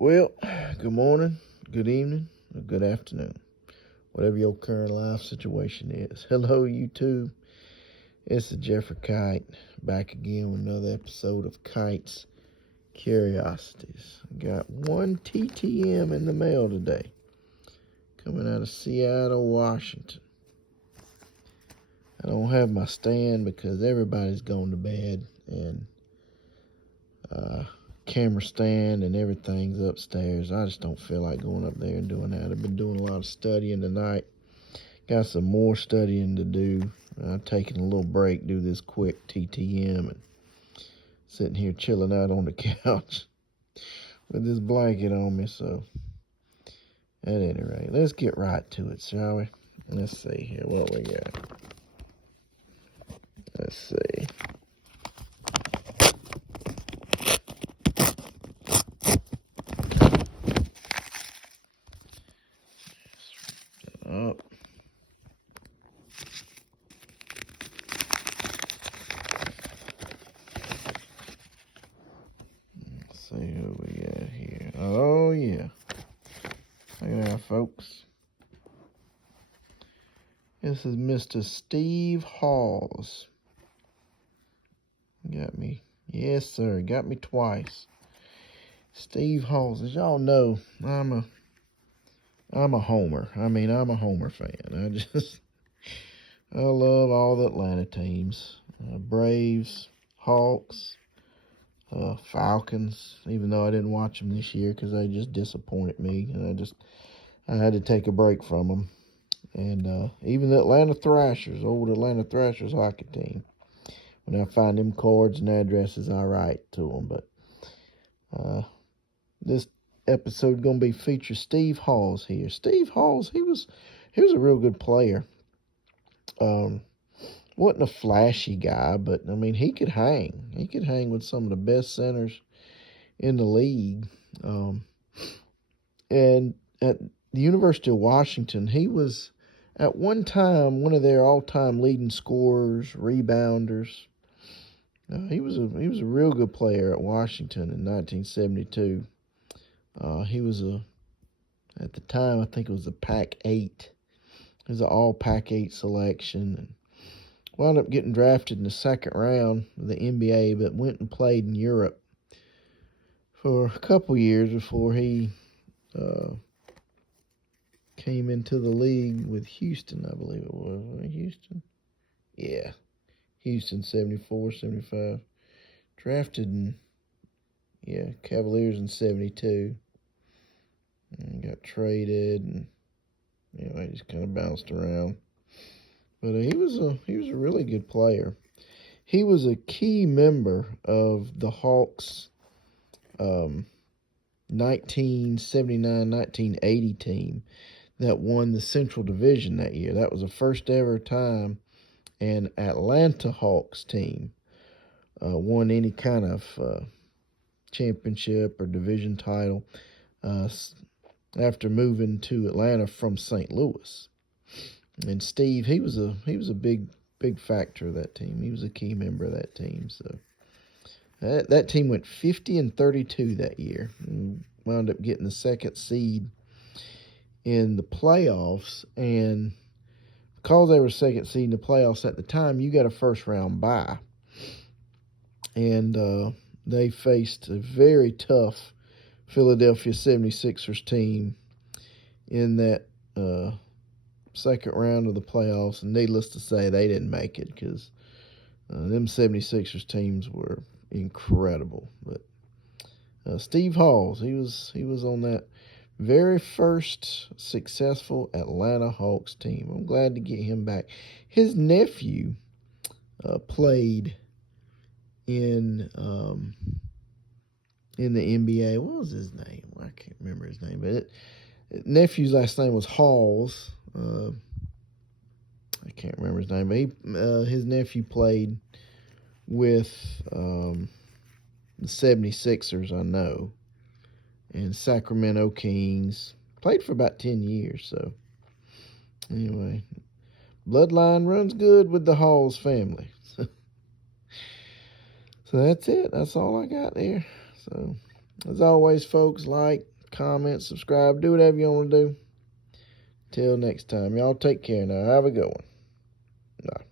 Well, good morning, good evening, or good afternoon, whatever your current life situation is. Hello, YouTube. It's the Jeffrey Kite back again with another episode of Kite's Curiosities. Got one TTM in the mail today, coming out of Seattle, Washington. I don't have my stand because everybody's gone to bed, and camera stand and everything's upstairs. I just don't feel like going up there and doing that. I've been doing a lot of studying tonight. Got some more studying to do. I'm taking a little break, do this quick TTM, and sitting here chilling out on the couch with this blanket on me. So at any rate, let's get right to it, shall we? Let's see here what we got. Let's see. Up. Let's see who we got here. Oh yeah. Look at that, folks. This is Mr. Steve Halls. Got me. Yes, sir. Got me twice. Steve Halls. As y'all know, I'm a homer. I'm a homer fan. I love all the Atlanta teams. Braves, Hawks, Falcons, even though I didn't watch them this year because they just disappointed me. And I had to take a break from them. And even the Atlanta Thrashers, old Atlanta Thrashers hockey team. When I find them cards and addresses, I write to them. But this episode going to be feature Steve Halls here. Steve Halls, he was a real good player. Wasn't a flashy guy, but I mean he could hang. He could hang with some of the best centers in the league. And at the University of Washington, he was at one time one of their all-time leading scorers, rebounders. He was a real good player at Washington in 1972. He was at the time I think it was a Pac-8. It was an all Pac-8 selection, and wound up getting drafted in the second round of the NBA, but went and played in Europe for a couple years before he came into the league with Houston, I believe it was. Houston? Yeah. Houston, 74, 75. Drafted in, Cavaliers in 72. And got traded, and he just kind of bounced around. But he was a really good player. He was a key member of the Hawks 1979-1980 team that won the Central Division that year. That was the first ever time an Atlanta Hawks team won any kind of championship or division title after moving to Atlanta from St. Louis. And Steve, he was a big factor of that team. He was a key member of that team. So that team went 50-32 that year, and wound up getting the second seed in the playoffs. And because they were second seed in the playoffs at the time, you got a first round bye. And they faced a very tough Philadelphia 76ers team in that second round of the playoffs, and needless to say, they didn't make it because them 76ers teams were incredible. But Steve Halls, he was on that very first successful Atlanta Hawks team. I'm glad to get him back. His nephew played in the NBA. What was his name? I can't remember his name, but nephew's last name was Halls. I can't remember his name, but his nephew played with the 76ers, I know, and Sacramento Kings. Played for about 10 years, so anyway, bloodline runs good with the Halls family. So that's it. That's all I got there. So As always, folks, like, comment, subscribe, do whatever you want to do. Till next time, y'all take care now. Have a good one. Bye.